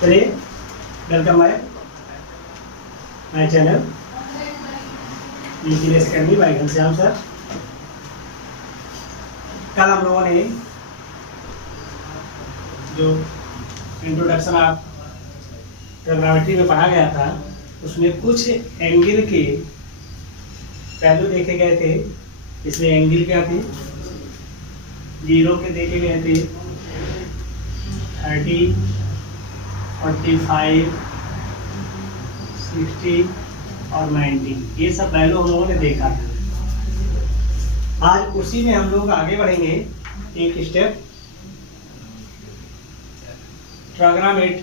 चलिए, welcome my channel Engineers Academy by Ghanshyam sir. कल हम लोगों ने जो इंट्रोडक्शन ऑफ ट्रिग्नोमेट्री में पढ़ा गया था, उसमें कुछ एंगल के पहलू देखे गए थे। इसमें एंगल क्या थे? जीरो के देखे गए थे 30, 45, 60 और 90। ये सब वैल्यू हम लोगों ने देखा था। आज उसी में हम लोग आगे बढ़ेंगे एक step. Trigonometry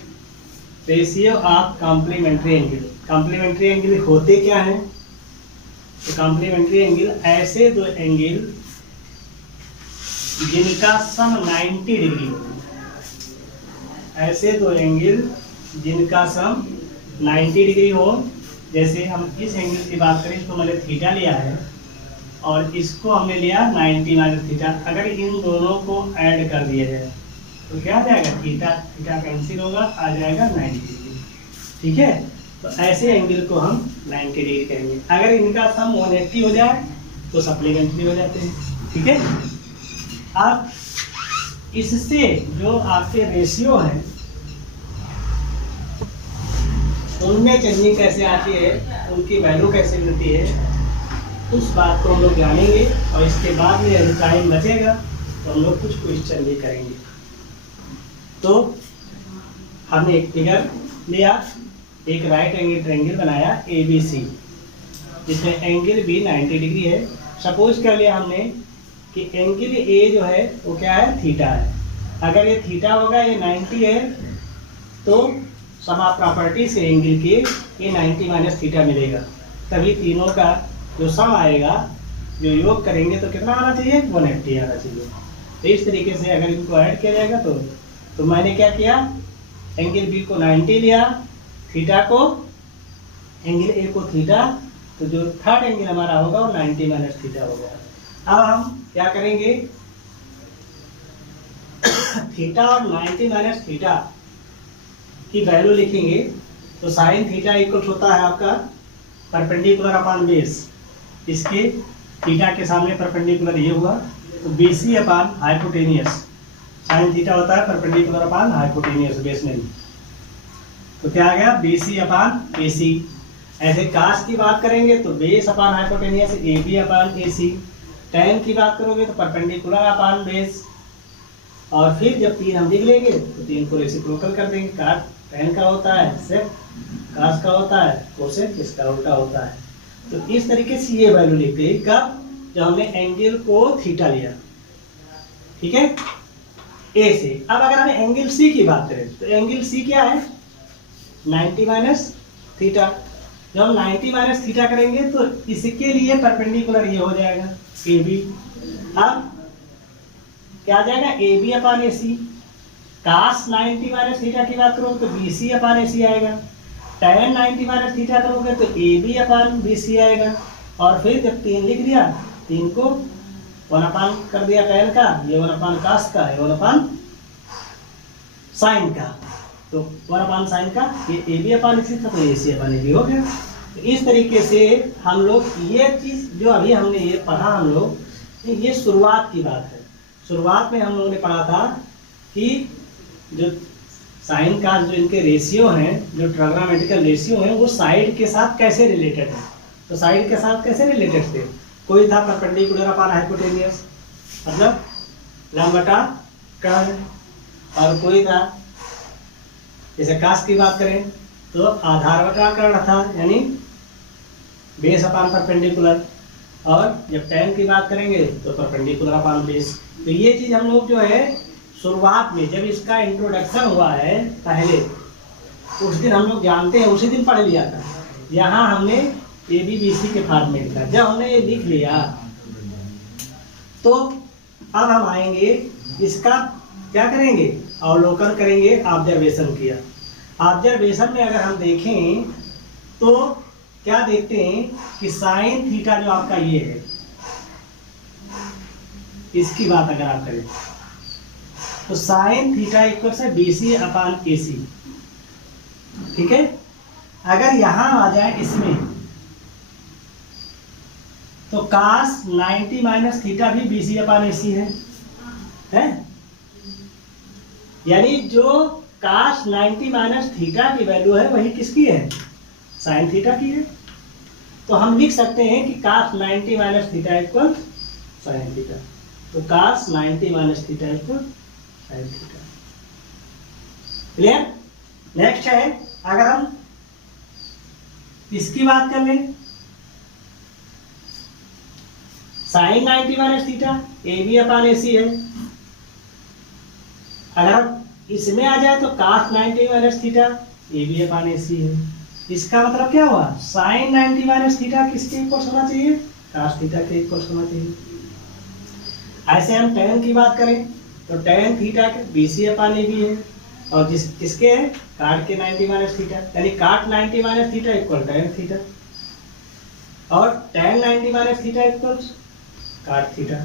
ratio of complementary angle. Complementary angle होते क्या हैं? तो कॉम्प्लीमेंट्री एंगल ऐसे दो एंगल जिनका सम 90 डिग्री हो। ऐसे दो एंगल जिनका सम 90 डिग्री हो। जैसे हम इस एंगल की बात करें, इसको मैंने थीटा लिया है और इसको हमने लिया 90 माइनस थीटा। अगर इन दोनों को ऐड कर दिया जाए तो क्या आ जाएगा? थीटा थीटा कैंसिल होगा, आ जाएगा 90 डिग्री। ठीक है, तो ऐसे एंगल को हम 90 डिग्री कहेंगे। अगर इनका सम 180 हो जाए तो सप्लीमेंट्री हो जाते हैं। ठीक है, अब इससे जो आपके रेशियो हैं उनमें चेंजिंग कैसे आती है, उनकी वैल्यू कैसे मिलती है, उस बात को हम लोग जानेंगे। और इसके बाद में यदि टाइम बचेगा तो हम लोग कुछ क्वेश्चन भी करेंगे। तो हमने एक फिगर लिया, एक राइट एंगल ट्रायंगल बनाया ABC, जिसमें एंगल भी 90 डिग्री है। सपोज कर लिया हमने कि एंगल A जो है वो क्या है? थीटा है। अगर ये थीटा होगा, ये 90 है, तो सम ऑफ प्रॉपर्टी से एंगल के ये 90 माइनस थीटा मिलेगा। तभी तीनों का जो सम आएगा, जो योग करेंगे तो कितना आना चाहिए? 180 आना चाहिए। तो इस तरीके से अगर इनको ऐड किया जाएगा तो मैंने क्या किया? एंगल B को 90 लिया, थीटा को, एंगल A को थीटा, तो जो थर्ड एंगल हमारा होगा वो 90 माइनस थीटा होगा। अब हम क्या करेंगे? थीटा और 90 माइनस थीटा की वैल्यू लिखेंगे। तो साइन थीटा इक्वल होता है आपका परपेंडिकुलर अपॉन बेस। इसके थीटा के सामने परपेंडिकुलर ये हुआ, तो BC upon hypotenuse. Sine theta होता है परपेंडिकुलर अपॉन हाइपोटेनियस, बेस नहीं। तो क्या आ गया? BC upon AC। ऐसे कास की बात करेंगे तो base upon hypotenuse, AB upon AC। Ten की बात करोगे तो परपेंडिकुलर अपॉन बेस। और फिर जब तीन हम लिख लेंगे तो तीन को रेसिप्रोकल कर देंगे। काट टेन का होता है, सेक कास का होता है, कोसेक इसका उल्टा होता है। तो इस तरीके से ये वैल्यू लिख गई। कब? जब हमने एंगल को थीटा लिया। ठीक है, ए से। अब अगर हमें एंगल C की बात करें तो एंगल C क्या है? 90 माइनस थीटा। जब हम 90 माइनस थीटा करेंगे तो इसके लिए परपेंडिकुलर ये हो जाएगा AB। अब क्या आ जाएगा? AB upon AC। कास 90 माइनस थीटा की बात करोगे तो BC अपॉन AC आएगा। tan 90 माइनस थीटा करोगे तो AB अपॉन BC आएगा। और फिर जब तीन लिख दिया, तीन को 1 अपॉन कर दिया tan का, ये 1 अपॉन कास का, ये 1 अपॉन साइन का, तो 1 अपॉन साइन का, ये AB अपॉन AC था, तो AC अपॉन AB हो गया। तो इस तरीके से हम लोग ये चीज जो अभी हमने ये पढ़ा, हम लोग ये शुरुआत की बात है। शुरुआत में हम लोगों ने पढ़ा था कि जो साइन का जो इनके रेशियो हैं, जो ट्रिग्नोमेट्रिकल रेशियो हैं, वो साइड के साथ कैसे रिलेटेड है। तो साइड के साथ कैसे रिलेटेड थे? कोई था परपेंडिकुलर अपॉन हाइपोटेनियस, मतलब लंब बटा कर्ण, और कोई था जैसे कास की बात करें तो आधार बटा कर्ण था, यानी बेस अपॉन परपेंडिकुलर। और जब tan की बात करेंगे तो परपेंडिकुलर अपॉन बेस। तो ये चीज हम लोग जो है शुरुआत में जब इसका इंट्रोडक्शन हुआ है पहले, उस दिन हम लोग जानते हैं, उसी दिन पढ़ लिया था। यहाँ हमने ABBC के फॉर्म में लिखा। जब हमने ये लिख लिया तो अब हम आएंगे, इसका क्या करेंगे? अवलोकन करेंगे। ऑब्जर्वेशन किया। ऑब्जर्वेशन में अगर हम देखें तो क्या देखते हैं कि साइन थीटा जो आपका ये है, इसकी बात अगर आप करें तो साइन थीटा इक्वल से BC अपॉन AC। ठीक है। अगर यहां आ जाए इसमें तो कास 90 माइनस थीटा भी BC अपान AC है? यानी जो कास 90 माइनस थीटा की वैल्यू है वही किसकी है? साइन थीटा की है। तो हम लिख सकते हैं कि कास 90 minus theta equal sine theta. तो कास 90 minus theta equal sine theta. Clear? Next है, अगर हम इसकी बात कर लें, साइन 90 माइनस थीटा AB अपान AC है। अगर इसमें आ जाए तो कास 90 माइनस थीटा AB अपान AC है। इसका मतलब क्या हुआ? साइन 90 माइनस थीटा किसके इक्वल होना चाहिए? कास थीटा के इक्वल होना चाहिए। ऐसे हम tan की बात करें तो tan थीटा के BC अपान AB है, और किसके है? काट के 90 माइनस थीटा, यानी काट 90 minus theta equal tan theta, और tan 90 माइनस थीटा इक्वल काट थीटा।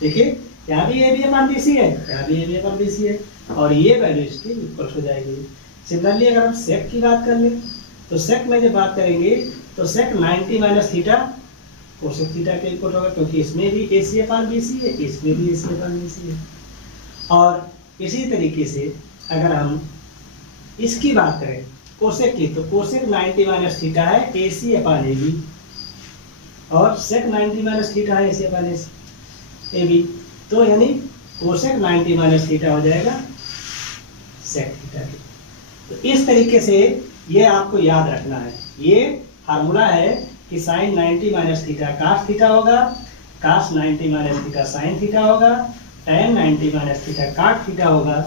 देखिए यहाँ भी AB अपान BC है, यहाँ भी AB अपान BC है, और ये वैल्यू इसकी इक्वल हो जाएगी। सिमिलरली अगर हम सेक की बात कर लें तो सेक में जब बात करेंगे तो सेक 90 माइनस थीटा कोसेक थीटा के इक्वल होगा, क्योंकि इसमें भी AC अपान BC है, इसमें भी AC अपान BC है। और इसी तरीके से अगर हम इसकी बात करें कोसेक की, तो कोसेक 90 माइनस थीटा है AC अपान AB, और सेक 90 माइनस थीटा है AC अपान AB। तो यानी कोसेक 90 माइनस थीटा हो जाएगा सेक थीटा की। तो इस तरीके से ये आपको याद रखना है। ये फार्मूला है कि sine 90 minus theta cos theta होगा, cos 90 minus theta sine theta होगा, tan 90 minus theta cot theta होगा,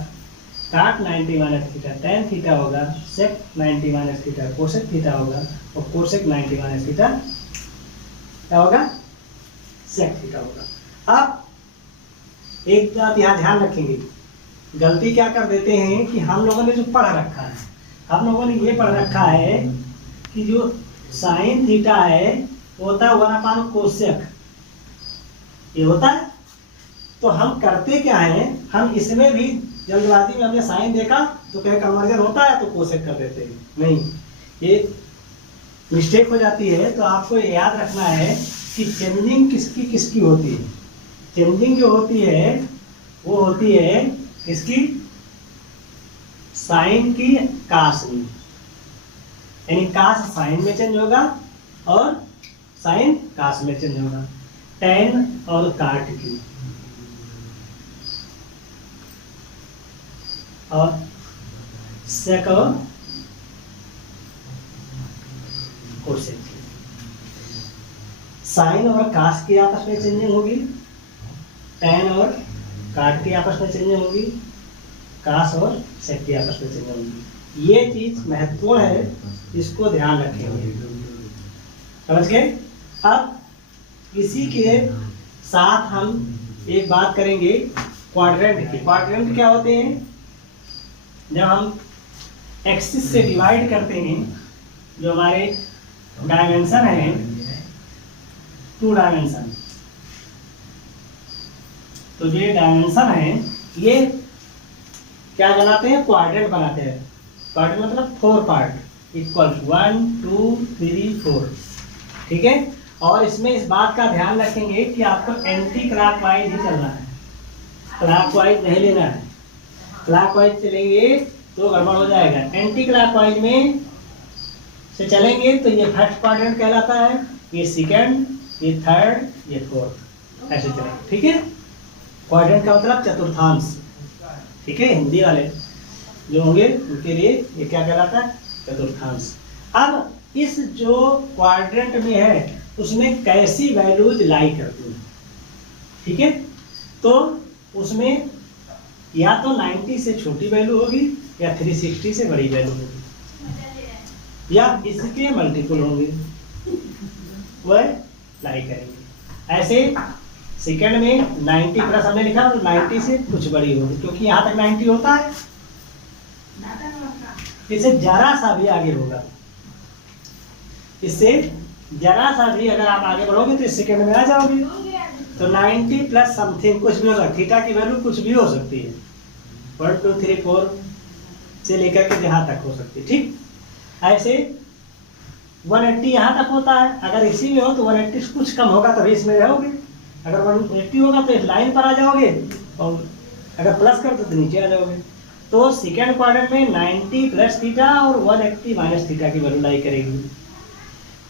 cot 90 minus theta tan theta होगा, sec 90 minus theta cosec theta होगा, और कोसेक 90 माइनस थीटा क्या होगा? सेक थीटा होगा। अब एक बात यहाँ ध्यान रखेंगे, गलती क्या कर देते हैं कि हम लोगों ने जो पढ़ रखा है, हम लोगों ने ये पढ़ रखा है कि जो साइन थीटा है वो होता है 1 अपान कोसेक, ये होता है। तो हम करते क्या है, हम इसमें भी जल्दबाजी में हमने साइन देखा तो क्या कन्वर्जन होता है तो कोसेक कर देते हैं, नहीं, ये मिस्टेक हो जाती है। तो आपको याद रखना है कि चेंजिंग किसकी किसकी होती है। चेंजिंग जो होती है वो होती है किसकी? साइन की कास में, यानी कास साइन में चेंज होगा और साइन कास में चेंज होगा। tan और काट की, और सेक और कोसेक की। साइन और कास की आपस में चेंजिंग होगी, tan और काट की आपस में चेंजिंग होगी, कास और सेक की आपस में चेंजिंग होगी। ये चीज महत्वपूर्ण है, इसको ध्यान रखेंगे। समझ गए? अब इसी के साथ हम एक बात करेंगे क्वाड्रेंट की। क्वाड्रेंट क्या होते हैं? जब हम एक्सिस से डिवाइड करते हैं, जो हमारे डायमेंशन है 2 डायमेंशन, तो जो डायमेंशन है ये क्या बनाते हैं? क्वाड्रेंट बनाते हैं। क्वाड्रेंट मतलब 4 पार्ट इक्वल 1 2 3 4, ठीक है। और इसमें इस बात का ध्यान रखेंगे कि आपको एंटी क्लॉकवाइज ही चलना है, क्लॉकवाइज नहीं लेना है। क्लॉकवाइज चलेंगे तो गड़बड़ हो जाएगा। एंटी क्लॉकवाइज में से चलेंगे तो ये फर्स्ट क्वाड्रेंट कहलाता है, ये सेकंड, ये थर्ड, ये फोर्थ, ऐसे चलेंगे, ठीक है। क्वाड्रेंट का मतलब चतुर्थांश, ठीक है। हिंदी वाले जो होंगे उनके लिए ये क्या कहलाता है? चतुर्थांश। अब इस जो क्वाड्रेंट में है उसमें कैसी वैल्यूज लाई करती हैं, ठीक है। तो उसमें या तो 90 से छोटी वैल्यू होगी या 360 से बड़ी वैल्यू होगी, या इसके मल्टीपल होंगे, वह लाई करेंगे। ऐसे सेकंड में 90 प्लस हमने लिखा तो 90 से कुछ बड़ी होगी, क्योंकि यहाँ तक 90 होता है, इससे जरा सा भी आगे होगा, इससे जरा सा भी अगर आप आगे बढ़ोगे तो इस सेकंड में आ जाओगे। तो 90 प्लस समथिंग कुछ भी हो सकता है, थीटा की वैल्यू कुछ भी हो सकती है, 1 2 3 4 से लेकर के जहाँ तक हो सकती है, ठीक। ऐसे 180 यहाँ तक होता है, अगर इसी में हो तो 180 से कुछ कम होगा तभी इसमें रहोगे, अगर 180 होगा तो इस लाइन पर आ जाओगे, और अगर प्लस कर दो तो नीचे आ जाओगे। तो सेकेंड क्वाड्रेंट में 90 प्लस थीटा और 180 माइनस थीटा की वैल्यू लाई करेगी,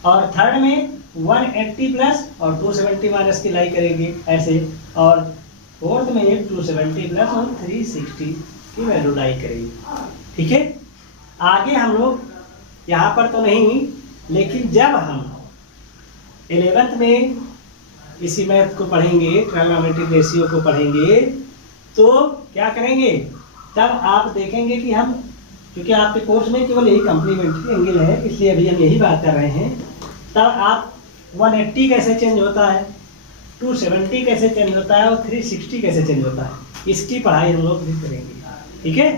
और थर्ड में 180 प्लस और 270 माइनस की लाई करेगी ऐसे, और फोर्थ में 270 प्लस और 360 की वैल्यू लाई करेगी। ठीक है, आगे हम लोग यहाँ पर तो नहीं, लेकिन जब हम 11th में इसी मैथ को पढ़ेंगे, ट्रायगोनोमेट्रिक रेशियो को पढ़ेंगे, तो क्या करेंगे, तब आप देखेंगे कि हम, क्योंकि आपके कोर्स में केवल यही कम्प्लीमेंट्री एंगल है इसलिए अभी हम यही बात कर रहे हैं, तब आप 180 कैसे चेंज होता है, 270 कैसे चेंज होता है और 360 कैसे चेंज होता है, इसकी पढ़ाई हम लोग भी करेंगे। ठीक है,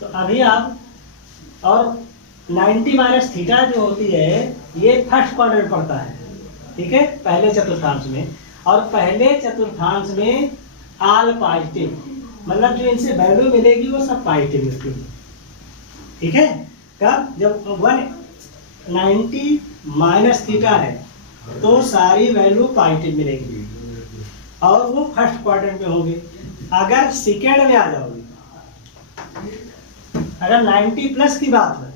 तो अभी आप, और 90 माइनस थीटा जो होती है ये फर्स्ट क्वाड्रेंट पड़ता है। ठीक है, पहले चतुर्थांश में, और पहले चतुर्थांश में आल पॉजिटिव, मतलब जो इनसे वैल्यू मिलेगी वो सब पॉजिटिव मिलती है। ठीक है, कब, जब 190 माइनस थीटा है तो सारी वैल्यू पॉजिटिव मिलेगी और वो फर्स्ट क्वाड्रेंट में होंगे। अगर सेकेंड में आ जाओगे, अगर 90 प्लस की बात है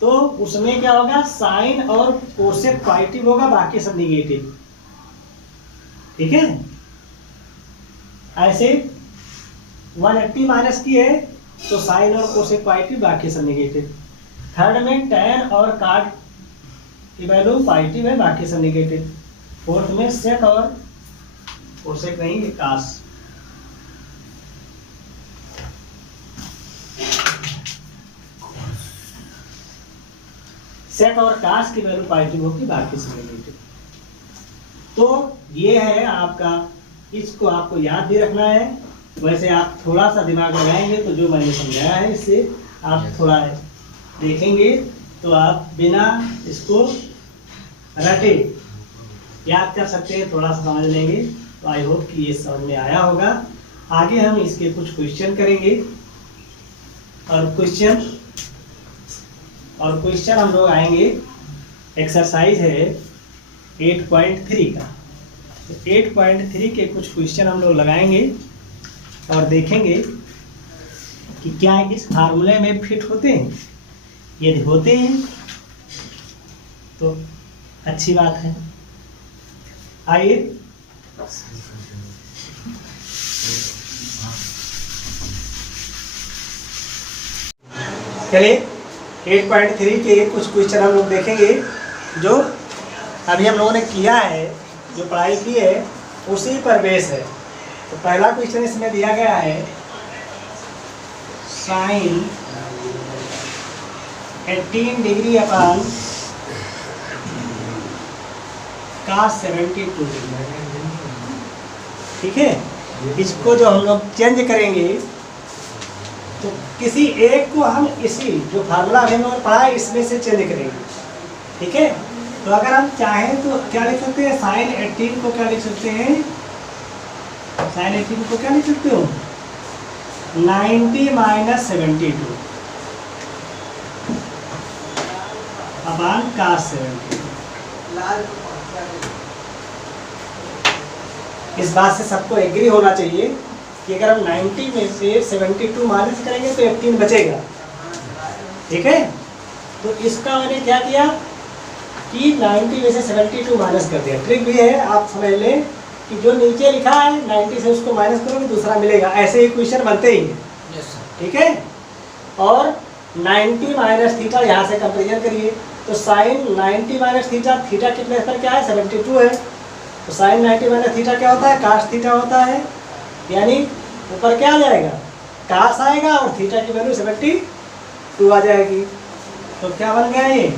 तो उसमें क्या होगा, साइन और कोसेक पॉजिटिव होगा, बाकी सब निगेटिव। ठीक है, ऐसे 180 माइनस की है तो साइन और कोसेक पॉजिटिव, बाकी सब निगेटिव। थर्ड में tan और cot की वैल्यू पॉजिटिव है, बाकी सब निगेटिव। फोर्थ में सेक और कोसेक नहीं, ये कास। सेक और कास की वैल्यू पॉजिटिव होगी, बाकी सब नेगेटिव। तो ये है आपका, इसको आपको याद भी रखना है। वैसे आप थोड़ा सा दिमाग लगाएंगे तो जो मैंने समझाया है इससे आप थोड़ा देखेंगे तो आप बिना इसको रटे याद कर सकते हैं, थोड़ा सा समझ लेंगे। तो आई होप कि ये समझ में आया होगा। आगे हम इसके कुछ क्वेश्चन करेंगे, और क्वेश्चन हम लोग आएंगे, एक्सरसाइज है 8.3 का। तो 8.3 के कुछ क्वेश्चन हम लोग लगाएंगे और देखेंगे कि क्या इस फार्मूले में फिट होते हैं। यदि होते हैं तो अच्छी बात है। आइए चलिए 8.3 के कुछ क्वेश्चन हम लोग देखेंगे जो अभी हम लोगों ने किया है, जो पढ़ाई की है उसी पर बेस है। तो पहला क्वेश्चन इसमें दिया गया है, sine 18 degree upon cos 72 degree. ठीक है, इसको जो हम लोग चेंज करेंगे तो किसी एक को हम इसी जो फार्मूला अभी हमने पढ़ा है इसमें से चेंज करेंगे। ठीक है, तो अगर हम चाहें तो क्या लिख सकते हैं, साइन 18 को क्या लिख सकते हैं, साइन 18 को क्या लिख सकते हो, 90 माइनस 72 अपॉन cos 72। इस बात से सबको एग्री होना चाहिए कि अगर हम 90 में से 72 माइनस करेंगे तो 18 बचेगा। ठीक है, तो इसका मैंने क्या किया कि 90 में से 72 माइनस कर दिया। ट्रिक भी है, आप समझ लें कि जो नीचे लिखा है 90 से उसको माइनस करोगे दूसरा मिलेगा, ऐसे ही क्वेश्चन बनते ही हैं। ठीक है, और 90 माइनस थीटा यहाँ से कंपेरिजन करिए तो साइन 90 माइनस थीटा, थीटा के प्लेस पर क्या है 72 है, तो साइन 90 माइनस थीटा क्या होता है, कास थीटा होता है, यानी ऊपर क्या आ जाएगा, कास आएगा और थीटा की वैल्यू 72 आ जाएगी। तो क्या बन गया ये,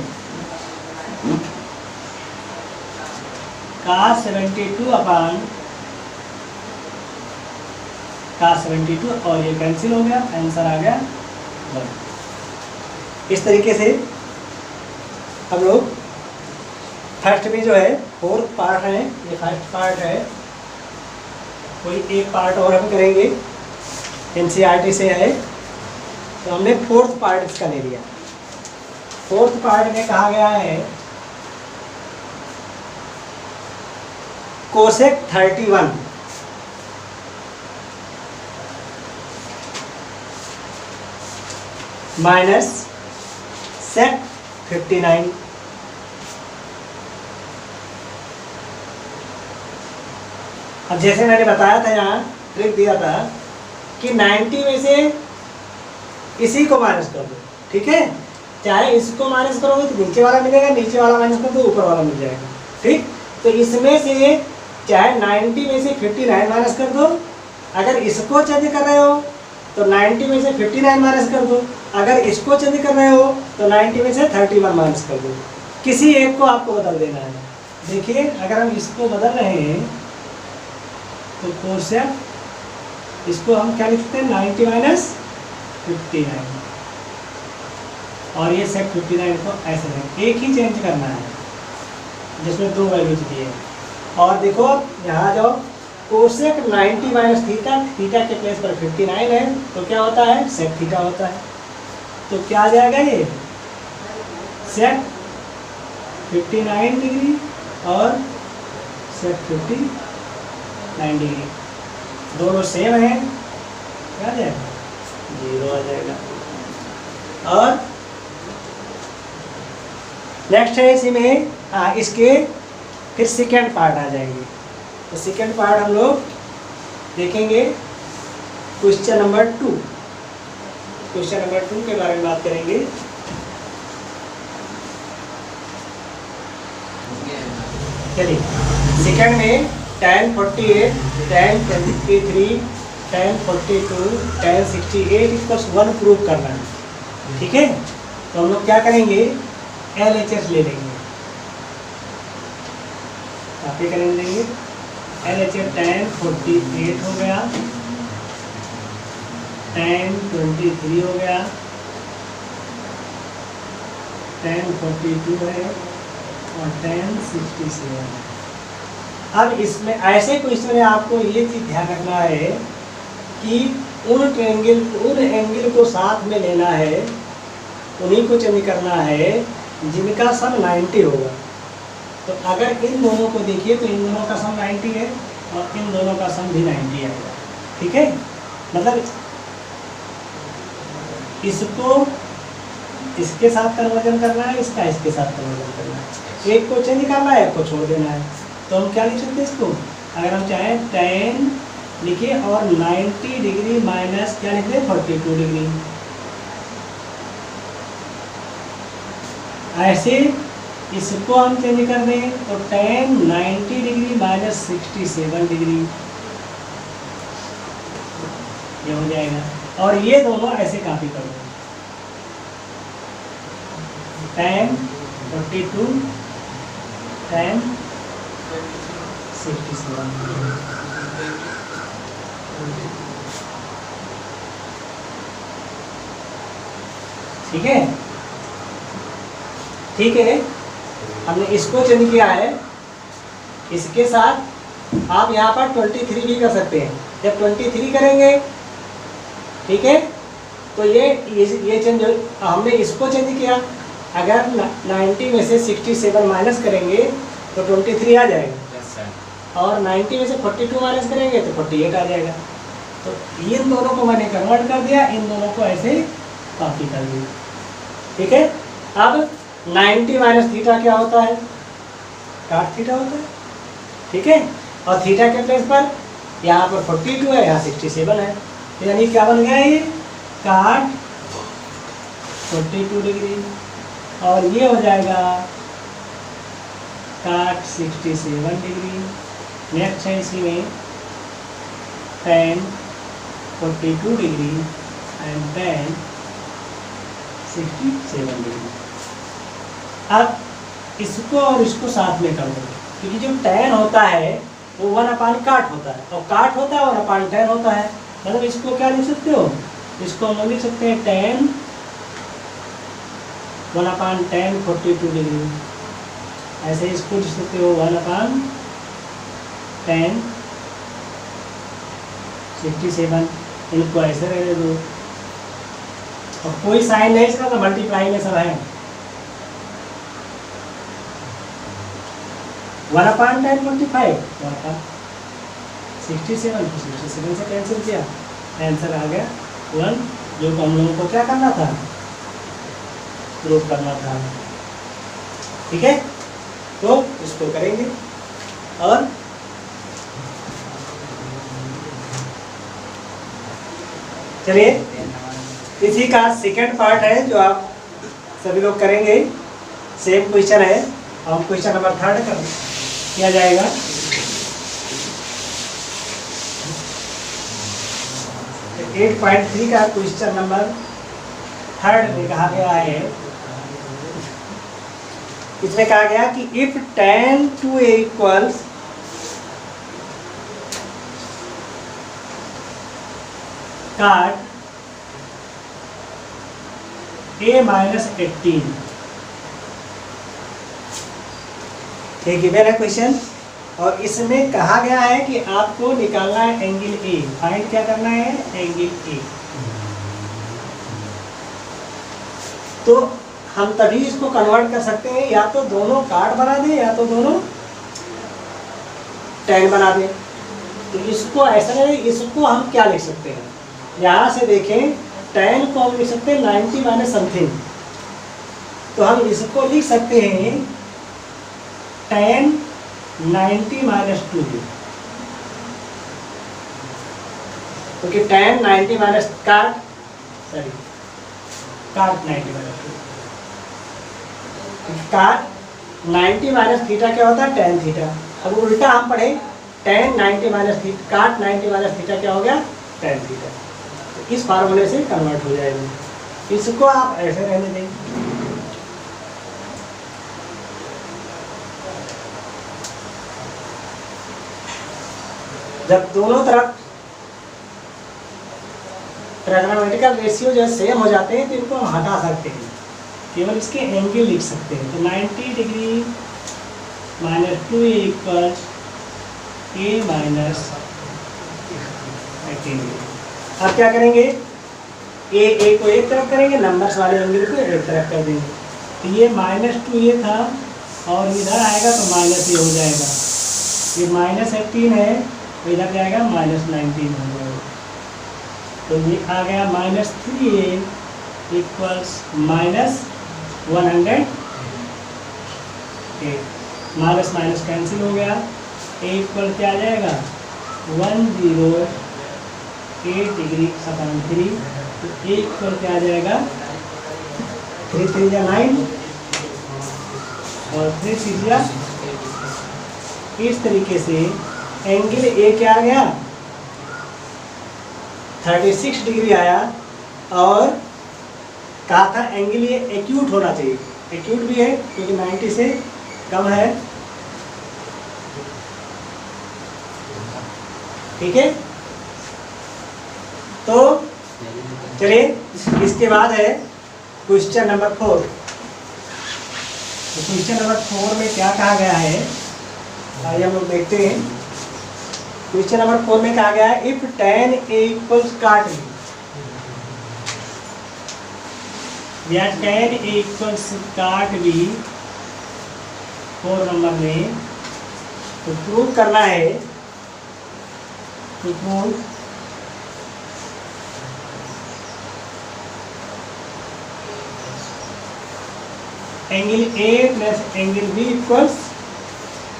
cos 72 अपॉन cos 72 और ये कैंसिल हो गया, आंसर आ गया 1। इस तरीके से हम लोग फर्स्ट में जो है 4th पार्ट है, ये फर्स्ट पार्ट है, कोई एक पार्ट और हम करेंगे, एनसीईआरटी से है तो हमने 4th पार्ट इसका ले लिया। फोर्थ पार्ट में कहा गया है कोसेक 31 माइनस सेक 59। अब जैसे मैंने बताया था, यहाँ ट्रिक दिया था कि 90 में से इसी को माइनस कर दो, ठीक है। चाहे इसको माइनस करोगे तो नीचे वाला मिलेगा, नीचे वाला माइनस कर दो ऊपर वाला मिल जाएगा, ठीक। तो इसमें से चाहे 90 में से 59 माइनस कर दो, अगर इसको चेंज कर रहे हो तो 90 में से 59 माइनस कर दो, अगर इसको चेंज कर रहे हो तो 90 में से 31 माइनस कर दो। किसी एक को आपको बदल देना है। देखिए अगर हम इसको बदल रहे हैं तो कोसेक इसको हम क्या लिखते हैं 90 माइनस 59, और ये सेक 59 को ऐसे है, एक ही चेंज करना है जिसमें दो वैल्यूज दिए हैं। और देखो यहाँ जाओ, कोसेक 90 माइनस थीटा, थीटा के प्लेस पर 59 है तो क्या होता है सेक थीटा होता है। तो क्या आ जाएगा ये सेक 59 डिग्री और सेक 59 डिग्री, दोनों सेम है, क्या आ जाएगा 0 आ जाएगा। और नेक्स्ट है इसी में इसके फिर सेकेंड पार्ट आ जाएंगे। तो सेकेंड पार्ट हम लोग देखेंगे क्वेश्चन नंबर 2। क्वेश्चन नंबर 2 के बारे में बात करेंगे। चलिए सेकेंड में tan 48, tan 23, tan 42, tan 68 equals 1 prove करना है, ठीक है। तो हम लोग क्या करेंगे LHS ले लेंगे, कॉपी करेंगे, लेंगे LHS tan 48 हो गया, tan 23 हो गया, tan 42 है और tan 67 है। अब इसमें ऐसे क्वेश्चन में आपको ये चीज़ ध्यान रखना है कि उन एंगल को साथ में लेना है, उन्हीं को चेंज करना है जिनका सम 90 होगा। तो अगर इन दोनों को देखिए तो इन दोनों का सम 90 है और इन दोनों का सम भी 90 आएगा, ठीक है। मतलब इसको इसके साथ कन्वर्जन करना है, इसका इसके साथ कन्वर्जन करना है, एक को चेंज करना है, एक को छोड़ देना है। तो हम क्या लिख सकते हैं इसको, अगर हम चाहें tan लिखिए और 90 डिग्री माइनस क्या लिख दें 42 डिग्री, ऐसे इसको हम चेंज कर दें तो tan 90 डिग्री माइनस 67 डिग्री ये हो जाएगा। और ये दोनों ऐसे कॉपी कर दो, tan 42 tan 67, ठीक है, ठीक है। हमने इसको चेंज किया है, इसके साथ आप यहाँ पर 23 भी कर सकते हैं। जब 23 करेंगे, ठीक है, तो ये चेंज हमने इसको चेंज किया। अगर 90 में से 67 माइनस करेंगे तो 23 आ जाएगा, और 90 में से 42 माइनस करेंगे तो 48 आ जाएगा। तो इन दोनों को मैंने कन्वर्ट कर दिया, इन दोनों को ऐसे कॉपी कर दिया, ठीक है। अब 90 माइनस थीटा क्या होता है, काट थीटा होता है, ठीक है। और थीटा के प्लेस पर यहाँ पर 42 है, यहाँ 67 है, यानी क्या बन गया ये काट 42 डिग्री, और ये हो जाएगा काट 67 डिग्री। नेक्स्ट है इसी में tan 42 degree and tan 67 degree. अब इसको और इसको साथ में कर दो, क्योंकि जो tan होता है वो 1 काट होता है, और काट होता है 1 tan होता है। मतलब इसको क्या लिख सकते हो, इसको हम लिख सकते हैं tan 1 tan 42 डिग्री, ऐसे इसको लिख सकते हो 1 tan 67, इनको ऐसे रहने दो, और कोई साइन नहीं इसका, तो मल्टीप्लाई में सब है, 1/10/25 67, 67 से कैंसिल किया, आंसर आ गया 1, जो हम लोगों को क्या करना था, प्रूफ करना था। ठीक है, तो इसको करेंगे। और चलिए इसी का सेकंड पार्ट है जो आप सभी लोग करेंगे। सेम क्वेश्चन है, हम क्वेश्चन नंबर 3 कर किया जाएगा। तो 8.3 का क्वेश्चन नंबर 3 में कहा गया है, इसमें कहा गया कि if tan 2a equals cot a minus 18, ये गिवन है क्वेश्चन। और इसमें कहा गया है कि आपको निकालना है एंगल ए, फाइंड क्या करना है, एंगल ए। तो हम तभी इसको कन्वर्ट कर सकते हैं, या तो दोनों काट बना दें या तो दोनों tan बना दें। तो इसको ऐसा नहीं, इसको हम क्या लिख सकते हैं, यहाँ से देखें tan को हम लिख सकते हैं 90 माइनस समथिंग, तो हम इसको लिख सकते हैं tan 90 माइनस 2, क्योंकि tan 90 माइनस काट 90 माइनस 2, काट 90 माइनस थीटा क्या होता है, tan थीटा। अब उल्टा हम पढ़े tan 90 माइनस थीटा, काट 90 माइनस थीटा क्या हो गया, tan थीटा। तो इस फार्मूले से कन्वर्ट हो जाएगा। इसको आप ऐसे रहने दें। जब दोनों तरफ ट्रायगोनोमेट्रिकल रेशियो जो सेम हो जाते हैं तो इनको हम हटा सकते हैं, केवल इसके एंगल लिख सकते हैं। तो 90 degree minus 2a equals a minus 18 degree. अब क्या करेंगे, ए को एक तरफ करेंगे, नंबर्स वाले एंगल को एक तरफ कर देंगे। तो ये माइनस 2a था और इधर आएगा तो माइनस ए हो जाएगा। ये माइनस 18 है तो इधर जाएगा माइनस 19 हो जाएगा। तो ये आ गया minus 3a equals minus 108, minus minus cancel हो गया। a इक्वल क्या आ जाएगा 108 डिग्री अपॉन 3, तो a इक्वल क्या आ जाएगा 3 3 या 9 और 3 6 या। इस तरीके से एंगल a क्या आ गया 36 डिग्री आया। और कहा था एंगल ये एक्यूट होना चाहिए, एक्यूट भी है क्योंकि 90 से कम है। ठीक है, तो चलिए इसके बाद है क्वेश्चन नंबर 4। तो क्वेश्चन नंबर 4 में क्या कहा गया है, आइए हम लोग देखते हैं। क्वेश्चन नंबर 4 में कहा गया है इफ tan a इक्वल्स काट b, या tan a इक्वल्स काट b 4 नंबर में, तो प्रूव करना है, तो prove angle a plus angle b equals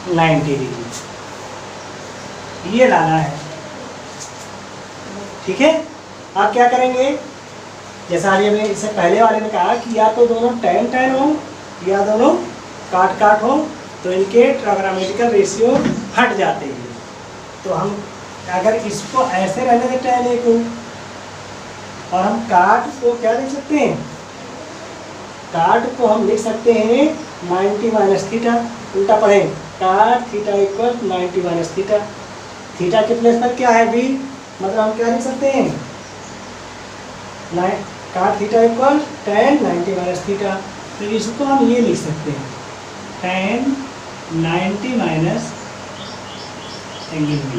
90 degree, ये लाना है। ठीक है, आप क्या करेंगे, जैसा अभी हमने इससे पहले वाले में कहा कि या तो दोनों tan tan हो या दोनों काट काट हो, तो इनके ट्रायगोनोमेट्रिकल रेशियो हट जाते हैं। तो हम अगर इसको ऐसे रहने दें tan a को, और हम काट को क्या लिख सकते हैं, काट को हम लिख सकते हैं 90 माइनस थीटा। उल्टा पढ़े, काट theta equal 90 minus theta. Theta के प्लेस पर क्या है b, मतलब हम क्या लिख सकते हैं, काट theta equal tan 90 minus theta. तो इसको हम ये लिख सकते हैं tan 90 माइनस एंगल b।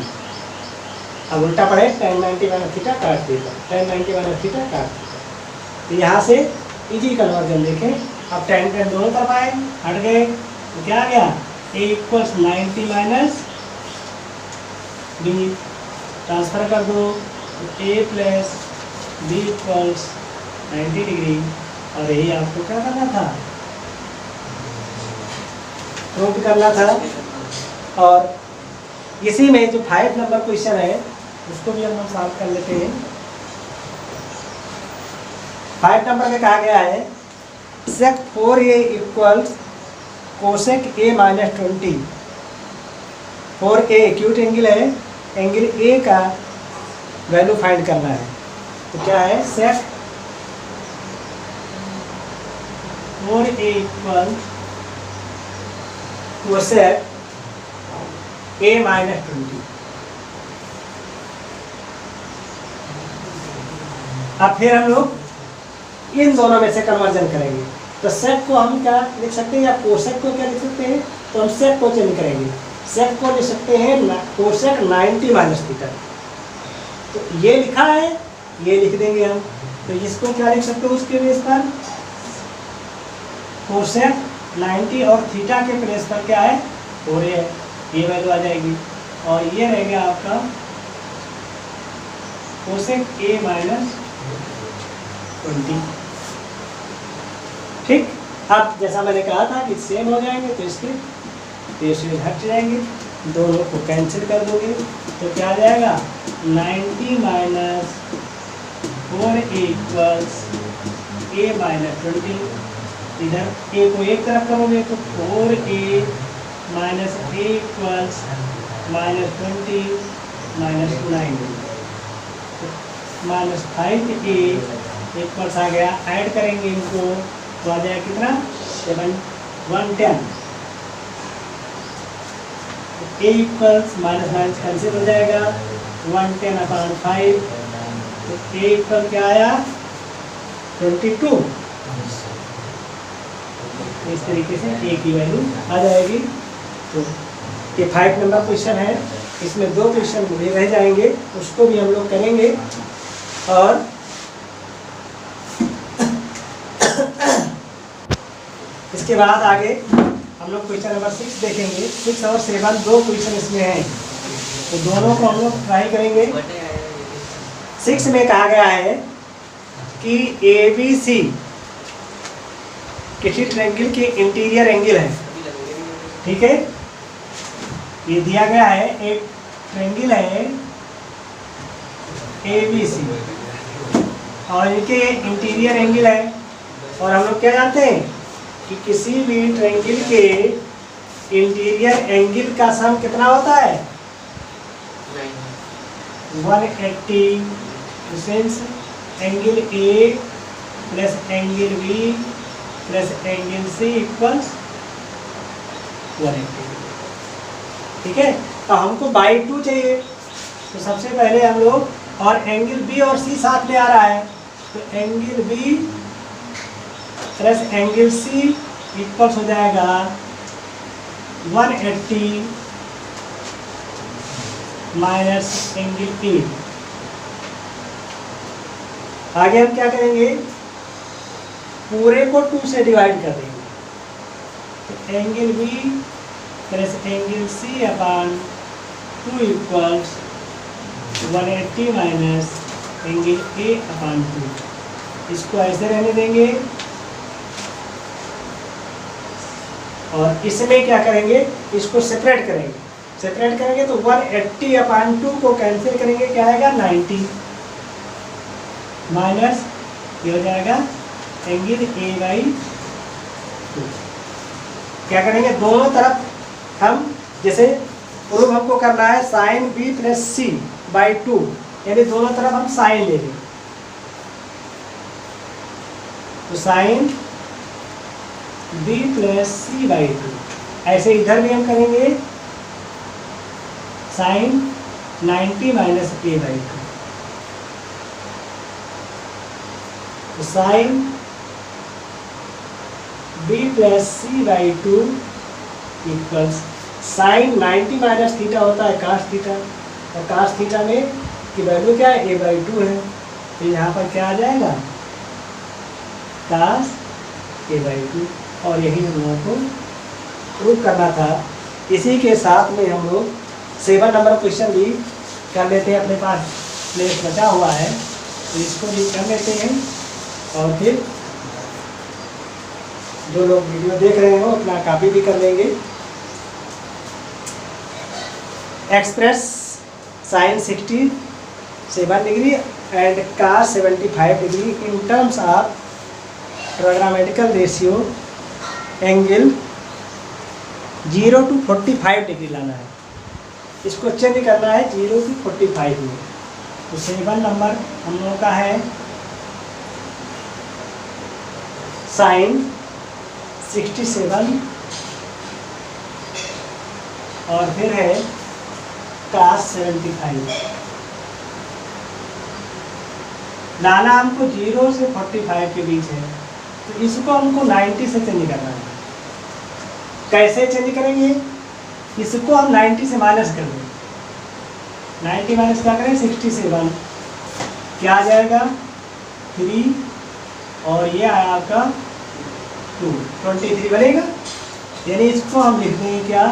अब उल्टा पढ़े, tan 90 minus theta cot theta, tan 90 minus theta cot theta. तो यहाँ से इजी कन्वर्जन देखें। अब tan tan दोनों तरफ आए, हट गए, तो क्या आ गया ए इक्वल्स 90 माइनस बी, ट्रांसफर कर दो तो ए प्लस बी इक्वल्स 90 डिग्री। और यही आपको क्या करना था, प्रूव करना था। और इसी में जो 5 नंबर क्वेश्चन है उसको भी हम सॉल्व कर लेते हैं। 5 नंबर में कहा गया है सेक 4a इक्वल्स कोसेक ए माइनस 20। 4a एक्यूट एंगल है, एंगल ए का वैल्यू फाइंड करना है। तो क्या है, सेक 4a इक्वल्स कोसेक ए माइनस 20। अब फिर हम लोग इन दोनों में से कन्वर्जन करेंगे। तो सेक को हम क्या लिख सकते हैं या कोसेक को क्या लिख सकते हैं, तो हम सेक को चेंज करेंगे। सेक को लिख सकते हैं कोसेक 90 माइनस थीटा। तो ये लिखा है, ये लिख देंगे हम। तो इसको क्या लिख सकते हो उसके बेस पर, कोसेक 90 और थीटा के प्लेस पर क्या है, 4a है, ये वैल्यू आ जाएगी। और ये रहेगा आपका कोसेक ए माइनस 20। ठीक, अब जैसा मैंने कहा था कि सेम हो जाएंगे तो इसके रेशियो हट जाएंगे, दोनों को कैंसिल कर दोगे तो क्या आ जाएगा, 90 minus 4a equals a minus 20। इधर ए को एक तरफ करोगे तो 4a minus A equals minus 20 minus 9 minus 5a equals आ गया। ऐड करेंगे इनको तो आ जाएगा कितना, 110। a equals minus minus cancel हो जाएगा, 110/5। तो a इक्वल क्या आया, 22। इस तरीके से a की वैल्यू आ जाएगी। तो ये 5 नंबर क्वेश्चन है, इसमें 2 क्वेश्चन भी रह जाएंगे, उसको भी हम लोग करेंगे। और इसके बाद आगे हम लोग क्वेश्चन नंबर 6 देखेंगे। 6 और 7 2 क्वेश्चन इसमें हैं, तो दोनों को हम लोग ट्राई करेंगे। 6 में कहा गया है कि ABC किसी ट्रायंगल के इंटीरियर एंगल है। ठीक है, ये दिया गया है, एक ट्रायंगल है ABC और इनके इंटीरियर एंगल है। और हम लोग क्या जानते हैं कि किसी भी ट्रायंगल के इंटीरियर एंगल का सम कितना होता है, 180। Angle A plus angle B plus angle C equals 180। ठीक है, तो हमको बाई 2 चाहिए। तो सबसे पहले हम लोग, और एंगल B और C साथ में आ रहा है, तो angle B plus angle C equals हो जाएगा 180 माइनस एंगल A। आगे हम क्या करेंगे, पूरे को 2 से डिवाइड कर देंगे। तो angle B plus angle C/2 equals 180 minus angle A/2। इसको ऐसे रहने देंगे और इसमें क्या करेंगे, इसको सेपरेट करेंगे। सेपरेट करेंगे तो 180/2 को कैंसिल करेंगे, क्या आएगा, 90 माइनस ये हो जाएगा एंगल A/2। क्या करेंगे, दोनों तरफ हम, जैसे प्रूफ हमको करना है साइन B प्लस C/2, यानी दोनों तरफ हम साइन ले लें। तो साइन B प्लस C/2। ऐसे इधर भी हम करेंगे साइन 90 माइनस A/2। तो sine B plus C/2 equals sine 90 minus theta होता है कास थीटा, और कास थीटा में की वैल्यू क्या है, A/2 है। तो यहाँ पर क्या आ जाएगा, कास A/2। और यही हम लोगों को प्रूव करना था इसी के साथ में हम लोग 7 नंबर क्वेश्चन भी कर लेते हैं, अपने पास प्लेस बचा हुआ है तो इसको भी कर लेते हैं। और फिर जो लोग वीडियो देख रहे हो अपना कॉपी भी कर लेंगे। Express sine 67 degree and cos 75 degree in terms of trigonometrical ratio angle 0 to 45 degree लाना है। इसको चेंज करना है 0 to 45 में। तो 7 नंबर हम लोगों का है साइन 67 और फिर है cos 75। लाना हमको 0 से 45 के बीच है, तो इसको हमको 90 से चेंज करना है। कैसे चेंज करेंगे? इसको हम 90 से माइनस कर देंगे। 90 माइनस क्या करें? 67, क्या आ जाएगा? 3 और ये आया आपका 2, 23 बनेगा। यानी इसको हम लिख देंगे क्या?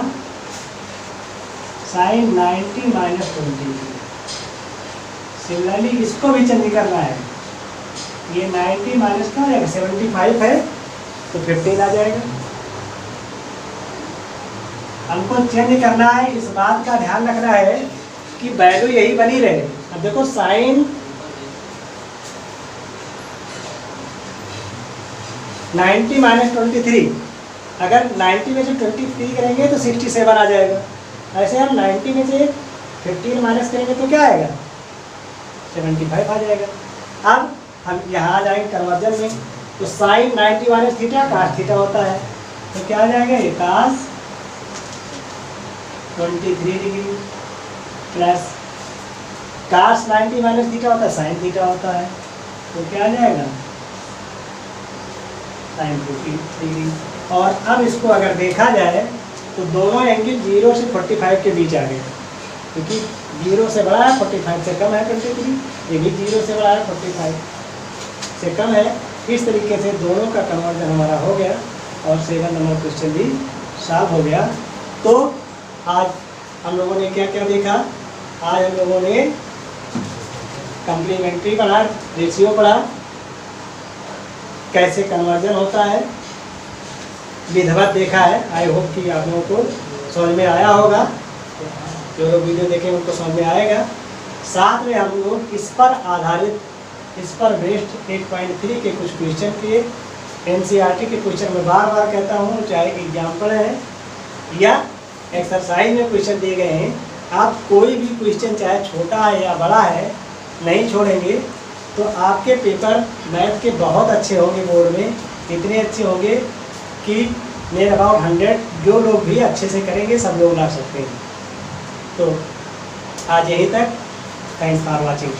Sign 90 minus 23। सिमिलरली इसको भी चेंज करना है। ये 90 माइनस का 75 है तो 15 आ जाएगा। हमको चेंज करना है, इस बात का ध्यान रखना है कि वैल्यू यही बनी रहे। अब देखो साइन 90 माइनस 23, अगर 90 में से 23 करेंगे तो 67 आ जाएगा। ऐसे हम 90 में से 15 माइनस करेंगे तो क्या आएगा? 75 आ जाएगा। अब हम यहाँ आ जाएंगे कन्वर्जन में, तो sine 90 minus theta cos theta होता है, तो क्या आ जाएगा? ये cos 23 degree plus cos 90 minus theta होता है साइन थीटा होता है, तो क्या आ जाएगा? Sine 50 degree. और अब इसको अगर देखा जाए तो दोनों एंगल 0 से 45 के बीच आ गए, क्योंकि 0 से बड़ा है 45 से कम है 23, ये भी 0 से बड़ा है 45 से कम है। इस तरीके से दोनों का कन्वर्जन हमारा हो गया और 7 नंबर क्वेश्चन भी सॉल्व हो गया। तो आज हम लोगों ने क्या क्या देखा? आज हम लोगों ने कम्प्लीमेंट्री पढ़ा, रेशियो पढ़ा, कैसे कन्वर्जन होता है, विधिवत देखा है। आई होप कि आप लोगों को समझ में आया होगा। जो लोग वीडियो देखें उनको समझ में आएगा। साथ में हम लोग इस पर आधारित, इस पर बेस्ड 8.3 के कुछ क्वेश्चन किए। NCERT के क्वेश्चन में बार बार कहता हूँ, चाहे एग्जाम्पल है या एक्सरसाइज में क्वेश्चन दिए गए हैं, आप कोई भी क्वेश्चन चाहे छोटा है या बड़ा है नहीं छोड़ेंगे तो आपके पेपर मैथ के बहुत अच्छे होंगे। बोर्ड में इतने अच्छे होंगे कि नियर अबाउट 100 जो लोग भी अच्छे से करेंगे सब लोग ला सकते हैं। तो आज यहीं तक। Thanks for watching.